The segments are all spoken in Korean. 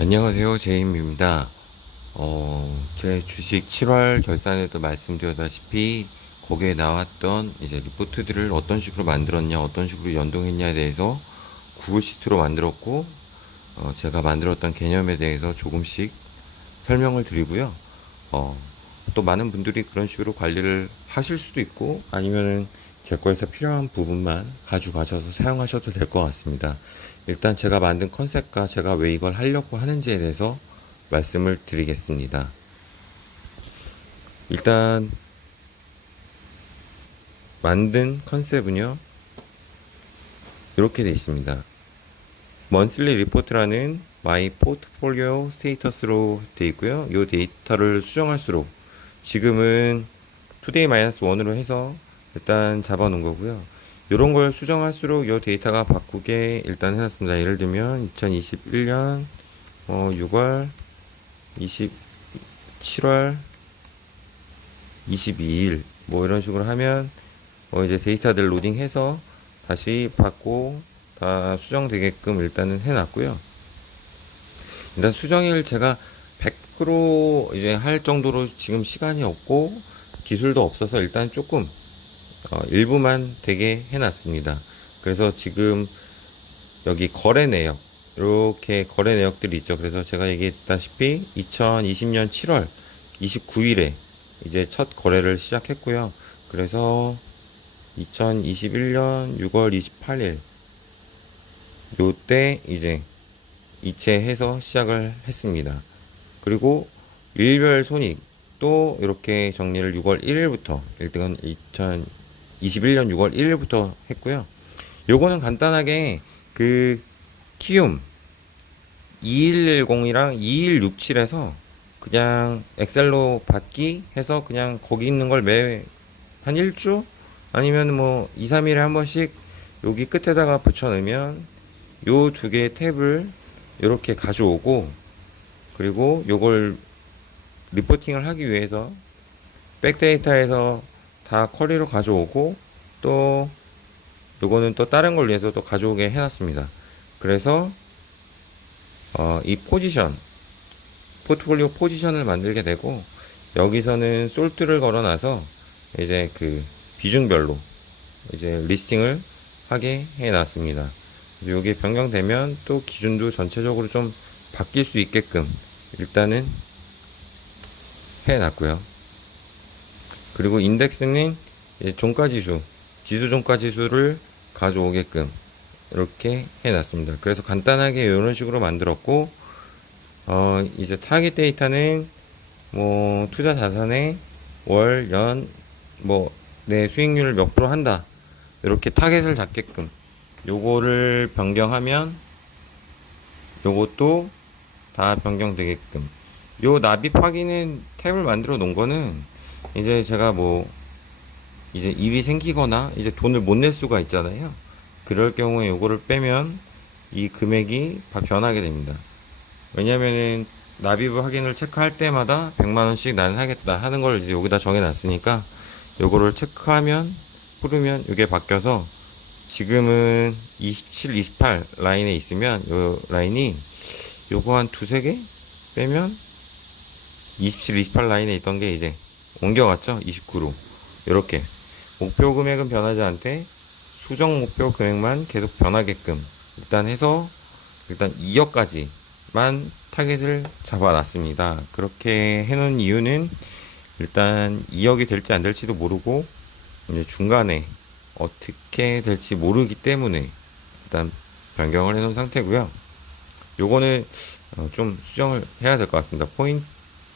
안녕하세요. 제임입니다. 제 주식 7월 결산에도 말씀드렸다시피 거기에 나왔던 이제 리포트들을 어떤 식으로 만들었냐, 어떤 식으로 연동했냐에 대해서 구글 시트로 만들었고, 제가 만들었던 개념에 대해서 조금씩 설명을 드리고요. 어, 또 많은 분들이 그런 식으로 관리를 하실 수도 있고, 아니면은 제 거에서 필요한 부분만 가져가셔서 사용하셔도 될 것 같습니다. 일단 제가 만든 컨셉과 제가 왜 이걸 하려고 하는지에 대해서 말씀을 드리겠습니다. 일단 만든 컨셉은요, 이렇게 되어 있습니다. 먼슬리 리포트라는 마이 포트폴리오 스테이터스로 되어 있고요. 이 데이터를 수정할수록 지금은 투데이 마이너스 1으로 해서 일단 잡아 놓은 거고요. 이런 걸 수정할수록 이 데이터가 바꾸게 일단 해놨습니다. 예를 들면 2021년 6월 27월 22일 뭐 이런 식으로 하면 이제 데이터들 로딩해서 다시 받고 다 수정되게끔 일단은 해놨고요. 일단 수정일 제가 100% 이제 할 정도로 지금 시간이 없고 기술도 없어서 일단 조금 일부만 되게 해놨습니다. 그래서 지금 여기 거래 내역 이렇게 거래 내역들이 있죠. 그래서 제가 얘기했다시피 2020년 7월 29일에 이제 첫 거래를 시작했고요. 그래서 2021년 6월 28일 요때 이제 이체해서 시작을 했습니다. 그리고 일별 손익 또 이렇게 정리를 6월 1일부터 1등은 2021년 6월 1일부터 했고요. 요거는 간단하게 그 키움 2110이랑 2167에서 그냥 엑셀로 받기 해서 그냥 거기 있는 걸 매 한 일주 아니면 뭐 2, 3일에 한 번씩 여기 끝에다가 붙여 넣으면 요 두 개의 탭을 이렇게 가져오고, 그리고 요걸 리포팅을 하기 위해서 백데이터에서 다 쿼리로 가져오고, 또 요거는 또 다른 걸 위해서 또 가져오게 해놨습니다. 그래서 이 포지션 포트폴리오 포지션을 만들게 되고, 여기서는 솔트를 걸어놔서 이제 그 비중별로 이제 리스팅을 하게 해놨습니다. 이게 변경되면 또 기준도 전체적으로 좀 바뀔 수 있게끔 일단은 해놨고요. 그리고 인덱스는 종가지수, 지수 종가지수를 가져오게끔 이렇게 해놨습니다. 그래서 간단하게 이런 식으로 만들었고, 이제 타겟 데이터는 뭐 투자 자산의 월, 연, 뭐 내 수익률을 몇 프로 한다, 이렇게 타겟을 잡게끔 요거를 변경하면 요것도 다 변경되게끔. 요 납입 확인은 탭을 만들어 놓은 거는 이제 제가 뭐 이제 일이 생기거나 이제 돈을 못 낼 수가 있잖아요. 그럴 경우에 요거를 빼면 이 금액이 변하게 됩니다. 왜냐면은 납입 확인을 체크할 때마다 100만원씩 나는 하겠다 하는 걸 이제 여기다 정해 놨으니까 요거를 체크하면 뿌르면 이게 바뀌어서 지금은 27, 28 라인에 있으면 요 라인이 요거 한 두세 개 빼면 27, 28 라인에 있던 게 이제 옮겨갔죠. 29로. 이렇게 목표 금액은 변하지 않되 수정 목표 금액만 계속 변하게끔 일단 해서 일단 2억까지만 타겟을 잡아놨습니다. 그렇게 해놓은 이유는 일단 2억이 될지 안 될지도 모르고 이제 중간에 어떻게 될지 모르기 때문에 일단 변경을 해놓은 상태고요. 요거는 좀 수정을 해야 될 것 같습니다.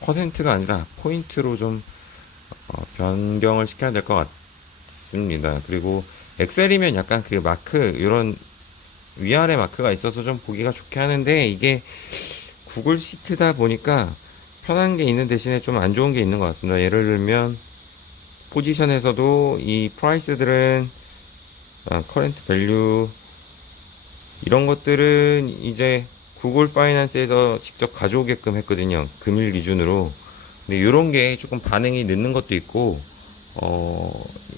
퍼센트가 아니라 포인트로 좀 변경을 시켜야 될 것 같습니다. 그리고 엑셀이면 약간 그 마크 이런 위아래 마크가 있어서 좀 보기가 좋게 하는데, 이게 구글 시트다 보니까 편한 게 있는 대신에 좀 안 좋은 게 있는 것 같습니다. 예를 들면 포지션에서도 이 프라이스들은 커런트 밸류 이런 것들은 이제 구글 파이낸스에서 직접 가져오게끔 했거든요. 금일 기준으로. 근데 이런 게 조금 반응이 늦는 것도 있고,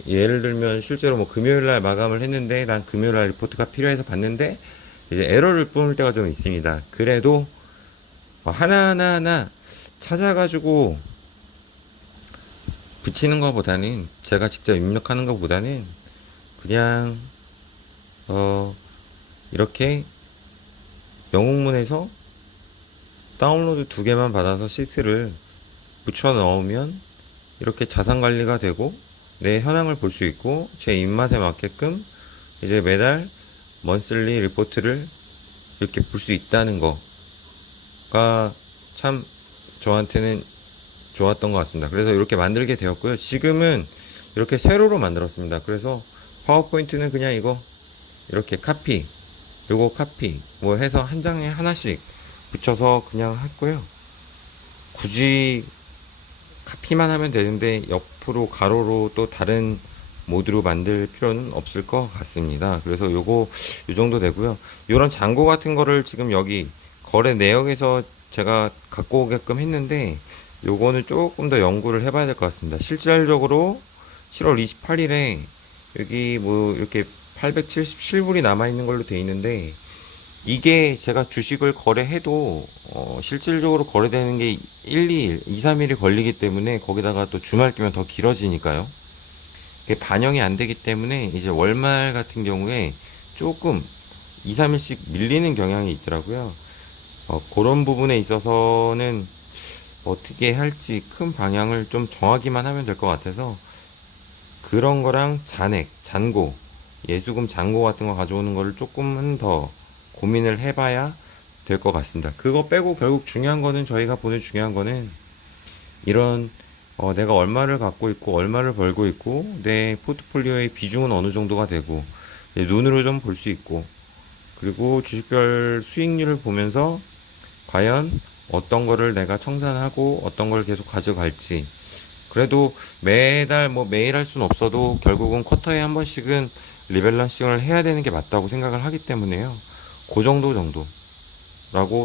예를 들면 실제로 뭐 금요일 날 마감을 했는데 난 금요일 날 리포트가 필요해서 봤는데 이제 에러를 뿜을 때가 좀 있습니다. 그래도 하나하나 찾아가지고 붙이는 것보다는, 제가 직접 입력하는 것보다는 그냥 이렇게 영웅문에서 다운로드 2개만 받아서 시트를 붙여 넣으면 이렇게 자산 관리가 되고 내 현황을 볼 수 있고 제 입맛에 맞게끔 이제 매달 먼슬리 리포트를 이렇게 볼 수 있다는 거가 참 저한테는 좋았던 것 같습니다. 그래서 이렇게 만들게 되었고요. 지금은 이렇게 세로로 만들었습니다. 그래서 파워포인트는 그냥 이거 이렇게 카피, 요거 카피 뭐 해서 한 장에 하나씩 붙여서 그냥 했고요. 굳이 카피만 하면 되는데 옆으로 가로로 또 다른 모드로 만들 필요는 없을 것 같습니다. 그래서 요거 요 정도 되고요. 요런 잔고 같은 거를 지금 여기 거래 내역에서 제가 갖고 오게끔 했는데 요거는 조금 더 연구를 해봐야 될 것 같습니다. 실질적으로 7월 28일에 여기 뭐 이렇게 877불이 남아 있는 걸로 돼 있는데, 이게 제가 주식을 거래해도 실질적으로 거래되는 게 1, 2일, 2, 3일이 걸리기 때문에, 거기다가 또 주말 끼면 더 길어지니까요. 그게 반영이 안 되기 때문에 이제 월말 같은 경우에 조금 2, 3일씩 밀리는 경향이 있더라고요. 그런 부분에 있어서는 어떻게 할지 큰 방향을 좀 정하기만 하면 될 것 같아서, 그런 거랑 잔액, 잔고, 예수금 잔고 같은 거 가져오는 거를 조금은 더 고민을 해봐야 될 것 같습니다. 그거 빼고 결국 중요한 거는, 저희가 보는 중요한 거는 이런 내가 얼마를 갖고 있고 얼마를 벌고 있고 내 포트폴리오의 비중은 어느 정도가 되고 눈으로 좀 볼 수 있고, 그리고 주식별 수익률을 보면서 과연 어떤 거를 내가 청산하고 어떤 걸 계속 가져갈지. 그래도 매달 뭐 매일 할 수는 없어도 결국은 쿼터에 한 번씩은 리밸런싱을 해야 되는 게 맞다고 생각을 하기 때문에요. 그 정도라고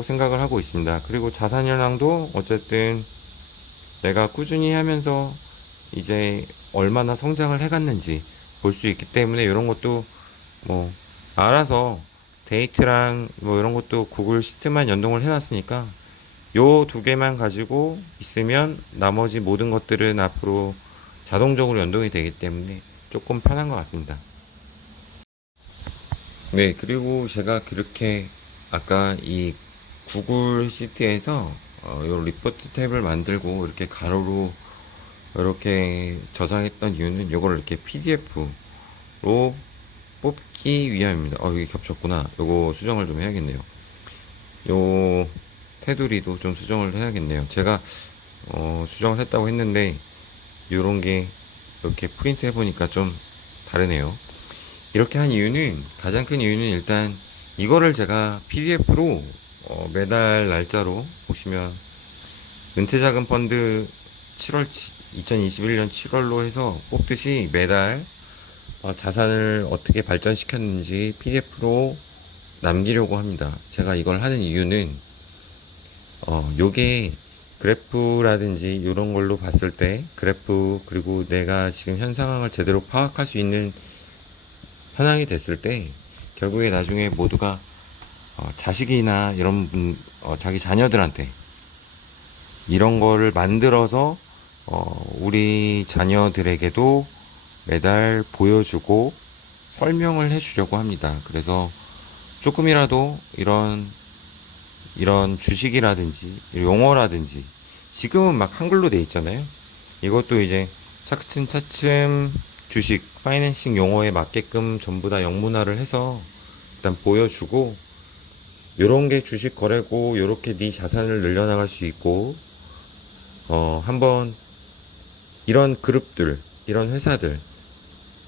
생각을 하고 있습니다. 그리고 자산 현황도 어쨌든 내가 꾸준히 하면서 이제 얼마나 성장을 해갔는지 볼 수 있기 때문에, 이런 것도 뭐 알아서 데이트랑 뭐 이런 것도 구글 시트만 연동을 해놨으니까 요 2개만 가지고 있으면 나머지 모든 것들은 앞으로 자동적으로 연동이 되기 때문에 조금 편한 것 같습니다. 네, 그리고 제가 그렇게 아까 이 구글 시트에서 요 리포트 탭을 만들고 이렇게 가로로 이렇게 저장했던 이유는 요거를 이렇게 PDF로 뽑기 위함입니다. 이게 겹쳤구나. 요거 수정을 좀 해야겠네요. 요 테두리도 좀 수정을 해야겠네요. 제가 수정을 했다고 했는데 요런 게 이렇게 프린트 해보니까 좀 다르네요. 이렇게 한 이유는, 가장 큰 이유는 일단 이거를 제가 PDF로 매달 날짜로 보시면 은퇴자금 펀드 2021년 7월로 해서 뽑듯이 매달 자산을 어떻게 발전시켰는지 PDF로 남기려고 합니다. 제가 이걸 하는 이유는 요게 그래프라든지 이런 걸로 봤을 때 그래프, 그리고 내가 지금 현 상황을 제대로 파악할 수 있는 현황이 됐을 때 결국에 나중에 모두가 자식이나 이런 분, 자기 자녀들한테 이런 거를 만들어서 우리 자녀들에게도 매달 보여주고 설명을 해주려고 합니다. 그래서 조금이라도 이런 주식이라든지 용어라든지, 지금은 막 한글로 돼 있잖아요. 이것도 이제 차츰차츰 주식 파이낸싱 용어에 맞게끔 전부 다 영문화를 해서 일단 보여주고, 요런 게 주식 거래고 요렇게 네 자산을 늘려나갈 수 있고, 한번 이런 그룹들, 이런 회사들,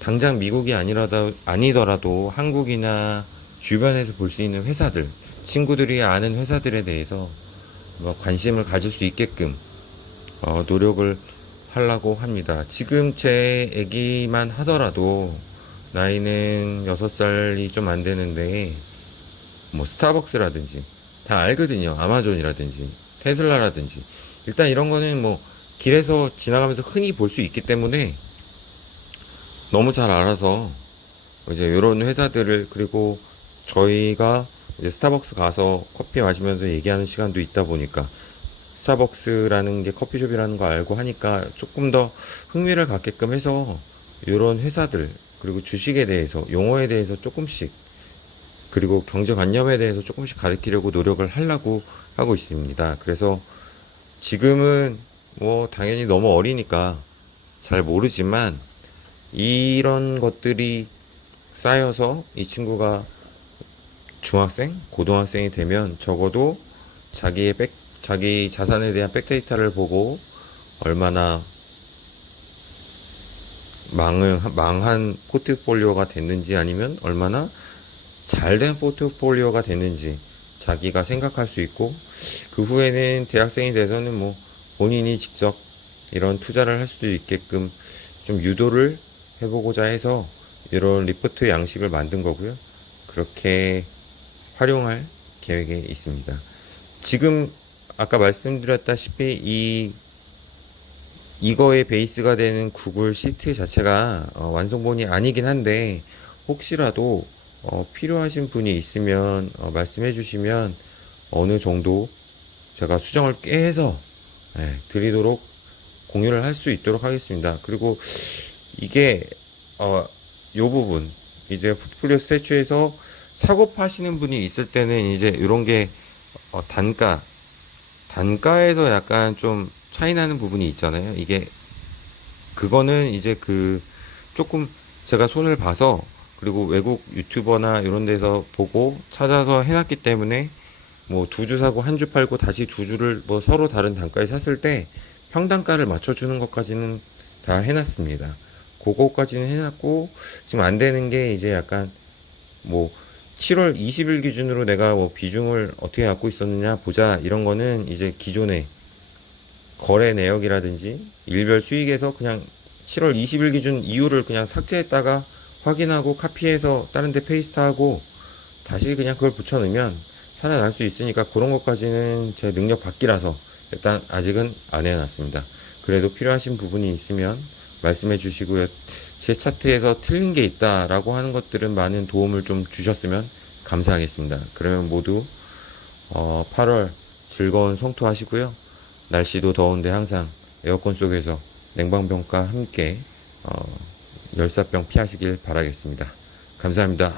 당장 미국이 아니더라도 한국이나 주변에서 볼 수 있는 회사들, 친구들이 아는 회사들에 대해서 관심을 가질 수 있게끔 노력을 하려고 합니다. 지금 제 애기만 하더라도 나이는 6살이 좀 안 되는데 뭐 스타벅스라든지 다 알거든요. 아마존이라든지 테슬라라든지. 일단 이런 거는 뭐 길에서 지나가면서 흔히 볼 수 있기 때문에 너무 잘 알아서 이제 이런 회사들을, 그리고 저희가 이제 스타벅스 가서 커피 마시면서 얘기하는 시간도 있다 보니까 스타벅스라는 게 커피숍이라는 거 알고 하니까 조금 더 흥미를 갖게끔 해서 이런 회사들 그리고 주식에 대해서 용어에 대해서 조금씩 그리고 경제관념에 대해서 조금씩 가르치려고 노력을 하려고 하고 있습니다. 그래서 지금은 뭐 당연히 너무 어리니까 잘 모르지만 이런 것들이 쌓여서 이 친구가 중학생, 고등학생이 되면 적어도 자기 자산에 대한 백데이터를 보고 얼마나 망한 포트폴리오가 됐는지 아니면 얼마나 잘된 포트폴리오가 됐는지 자기가 생각할 수 있고 그 후에는 대학생이 돼서는 뭐 본인이 직접 이런 투자를 할 수도 있게끔 좀 유도를 해보고자 해서 이런 리포트 양식을 만든 거고요. 그렇게 활용할 계획에 있습니다. 지금 아까 말씀드렸다시피 이거의 베이스가 되는 구글 시트 자체가 완성본이 아니긴 한데 혹시라도 필요하신 분이 있으면 말씀해 주시면 어느 정도 제가 수정을 꽤 해서 드리도록 공유를 할 수 있도록 하겠습니다. 그리고 이게 요 부분 이제 포트폴리오 스태츄에서 사고 파시는 분이 있을 때는 이제 이런 게 단가에서 약간 좀 차이 나는 부분이 있잖아요. 이게 그거는 이제 그 조금 제가 손을 봐서 그리고 외국 유튜버나 이런 데서 보고 찾아서 해놨기 때문에 뭐 두 주 사고 한 주 팔고 다시 두 주를 뭐 서로 다른 단가에 샀을 때 평단가를 맞춰주는 것까지는 다 해놨습니다. 그거까지는 해놨고 지금 안 되는 게 이제 약간 뭐 7월 20일 기준으로 내가 뭐 비중을 어떻게 갖고 있었느냐 보자 이런 거는 이제 기존에 거래 내역이라든지 일별 수익에서 그냥 7월 20일 기준 이후를 그냥 삭제했다가 확인하고 카피해서 다른 데 페이스트하고 다시 그냥 그걸 붙여넣으면 살아날 수 있으니까 그런 것까지는 제 능력 밖이라서 일단 아직은 안 해놨습니다. 그래도 필요하신 부분이 있으면 말씀해 주시고요. 제 차트에서 틀린 게 있다라고 하는 것들은 많은 도움을 좀 주셨으면 감사하겠습니다. 그러면 모두 8월 즐거운 성토 하시고요. 날씨도 더운데 항상 에어컨 속에서 냉방병과 함께 열사병 피하시길 바라겠습니다. 감사합니다.